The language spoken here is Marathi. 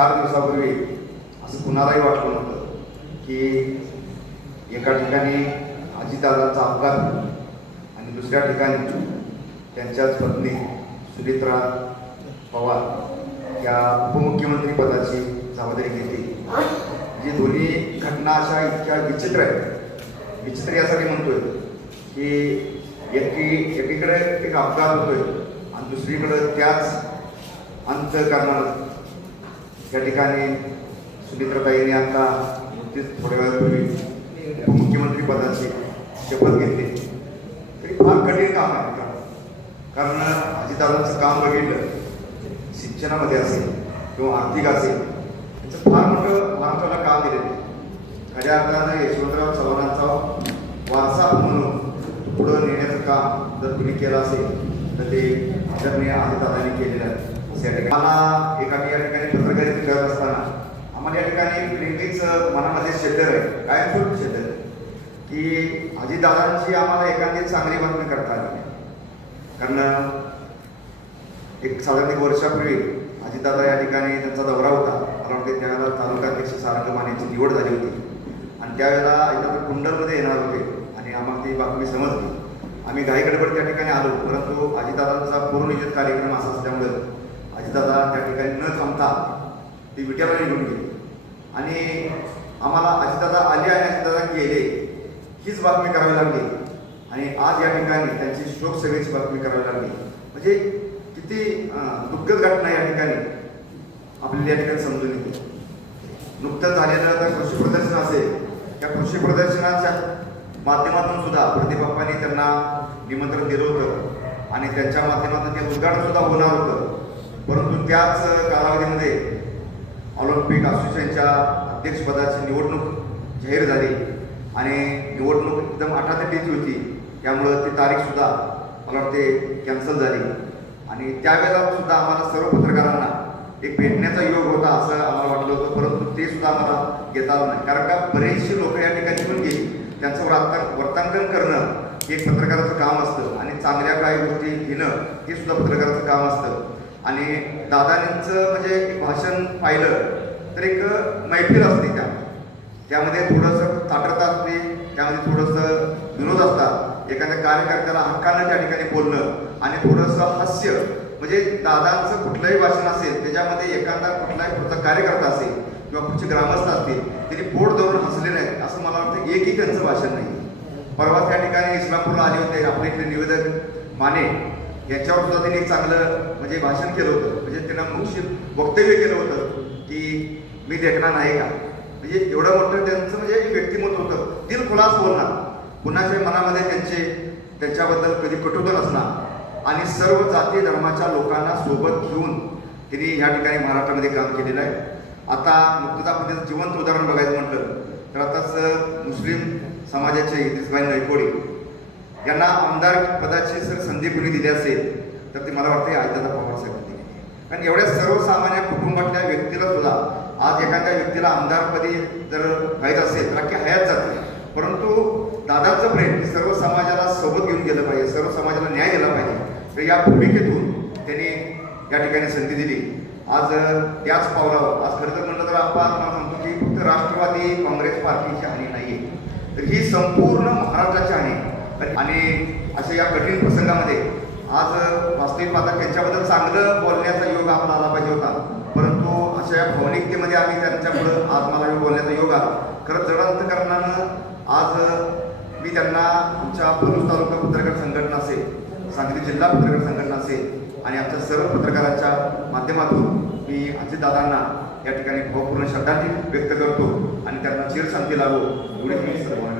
4 दिवसापूर्वी असं कुणालाही वाटलं नव्हतं की एका ठिकाणी अजितदादांचा अपघात आणि दुसऱ्या ठिकाणी त्यांच्याच पत्नी सुनेत्रा पवार या उपमुख्यमंत्री पदाची जबाबदारी घेतली. म्हणजे दोन्ही घटना अशा इतक्या विचित्र आहेत. विचित्र यासाठी म्हणतोय की एकीकडे एक अपघात होतोय आणि दुसरीकडे त्याच अंतःकरणानं त्या ठिकाणी सुनेत्राताईंनी आता नुकतीच थोड्या वेळापूर्वी उपमुख्यमंत्री पदाची शपथ घेतली. तरी फार कठीण काम आहे का, कारण अजितदादांचं काम बघितलं शिक्षणामध्ये असेल किंवा आर्थिक असेल, त्याचं फार मोठं महाराष्ट्राला काम दिलेलं आहे. खऱ्या अर्थानं यशवंतराव चव्हाणांचा वारसा म्हणून पुढं नेण्याचं काम जर तुम्ही केलं असेल तर ते आदरणीय अजितदादांनी केलेलं आहे. मला या ठिकाणी पत्रकारिता करत असताना आम्हाला या ठिकाणी नेहमीच मनामध्ये शेदर आहे, कायमस्वरूपी शेदर आहे की अजितदादांची आम्हाला एखादी चांगली बातमी करता आली नाही. कारण एक साधारण 1 वर्षापूर्वी अजितदादा या ठिकाणी त्यांचा दौरा होता. मला वाटते त्यावेळेला तालुकाध्यक्ष सारंग मानेची निवड झाली होती आणि त्यावेळेला अजितदादा कुंडलमध्ये येणार होते आणि आम्हाला ती बातमी समजली. आम्ही घाई गडबड त्या ठिकाणी आलो, परंतु अजितदादांचा पूर्वनियोजित कार्यक्रम असा असल्यामुळं अजितदादा त्या ठिकाणी न थांबता ती विट्याला निघून गेली आणि आम्हाला अजितदादा आले आणि अजितदादा गेले हीच बातमी करावी लागली. आणि आज या ठिकाणी त्यांची शोकसभेची बातमी करावी लागली. म्हणजे किती दुःखद घटना या ठिकाणी आपल्याला या ठिकाणी समजून येते. नुकतंच झालेलं तर कृषी प्रदर्शन असेल, त्या कृषी प्रदर्शनाच्या माध्यमातून सुद्धा प्रतिबाप्पांनी त्यांना निमंत्रण दिलं होतं आणि त्यांच्या माध्यमातून ते उद्घाटन सुद्धा होणार होतं. परंतु त्याच कालावधीमध्ये ऑलिम्पिक असोसिएशनच्या अध्यक्षपदाची निवडणूक जाहीर झाली आणि निवडणूक एकदम आटातटीची होती. त्यामुळं ती तारीखसुद्धा मला वाटते कॅन्सल झाली आणि त्यावेळेला सुद्धा आम्हाला सर्व पत्रकारांना एक भेटण्याचा योग होता असं आम्हाला वाटलं होतं. परंतु ते सुद्धा आम्हाला घेता आलं नाही, कारण का बरेचसे लोक या ठिकाणी येऊन गेली. त्यांचं वर्तांकन करणं हे एक पत्रकाराचं काम असतं आणि चांगल्या काही गोष्टी घेणं हे सुद्धा पत्रकाराचं काम असतं. आणि दादांचं म्हणजे एक भाषण पाहिलं तर एक मैफिल असते, त्यामध्ये थोडंसं ताठरता असते, त्यामध्ये थोडंसं विनोद असतात. एखाद्या कार्यकर्त्याला हक्कानं त्या ठिकाणी बोलणं आणि थोडंसं हास्य, म्हणजे दादांचं कुठलंही भाषण असेल त्याच्यामध्ये एखादा कुठलाही पुढचा कार्यकर्ता असेल किंवा पुढचे ग्रामस्थ असतील त्यांनी पोट धरून हसले नाहीत असं मला वाटतं एकही त्यांचं भाषण नाही. परवा त्या ठिकाणी इस्लामपूरला आले होते आपले इथले निवेदक माने, याच्यावर सुद्धा त्यांनी एक चांगलं म्हणजे भाषण केलं होतं. म्हणजे त्यांना मुख्य वक्तव्य केलं होतं की मी देखणार नाही का. म्हणजे एवढं मोठं त्यांचं म्हणजे व्यक्तिमत्व होतं, दिल खुलास बोलणार, कुणाच्या मनामध्ये त्यांच्याबद्दल कधी कटुता नसणार आणि सर्व जाती धर्माच्या लोकांना सोबत घेऊन त्यांनी ह्या ठिकाणी महाराष्ट्रामध्ये काम केलेलं आहे. आता नुकतंच आपण त्याचं जिवंत उदाहरण बघायचं म्हटलं तर आताच मुस्लिम समाजाचे इतिसभाई नयकोडे यांना आमदार पदाची जर संधी कुणी दिली असेल तर ती मला वाटते अजितदादा पवार साहेबांनी दिली. कारण एवढ्या सर्वसामान्य कुटुंबातल्या व्यक्तीला सुद्धा आज एखाद्या व्यक्तीला आमदारपदी जर व्हायचं असेल तर अख्खी हयात जाते. परंतु दादाचं प्रेम सर्व समाजाला सोबत घेऊन गेलं पाहिजे, सर्व समाजाला न्याय दिला पाहिजे. तर या भूमिकेतून त्यांनी या ठिकाणी संधी दिली. आज त्याच पावलावर आज खरं तर म्हटलं तर आपण म्हणतो की फक्त राष्ट्रवादी काँग्रेस पार्टीची हानी नाही, तर ही संपूर्ण महाराष्ट्राची हानी. आणि अशा या कठीण प्रसंगामध्ये आज वास्तविक पाहता त्यांच्याबद्दल चांगलं बोलण्याचा योग आम्हाला आला पाहिजे होता, परंतु अशा या भावनिकतेमध्ये आम्ही त्यांच्यापुढं आज मला बोलण्याचा योग आला. खरंच जडांतकरणानं आज मी त्यांना आमच्या पलूस तालुका पत्रकार संघटना असेल, सांगली जिल्हा पत्रकार संघटना असेल आणि आमच्या सर्व पत्रकारांच्या माध्यमातून मी अजितदादांना या ठिकाणी भावपूर्ण श्रद्धांजली व्यक्त करतो आणि त्यांना चिरशांती लाभो एवढी मी सर्वांना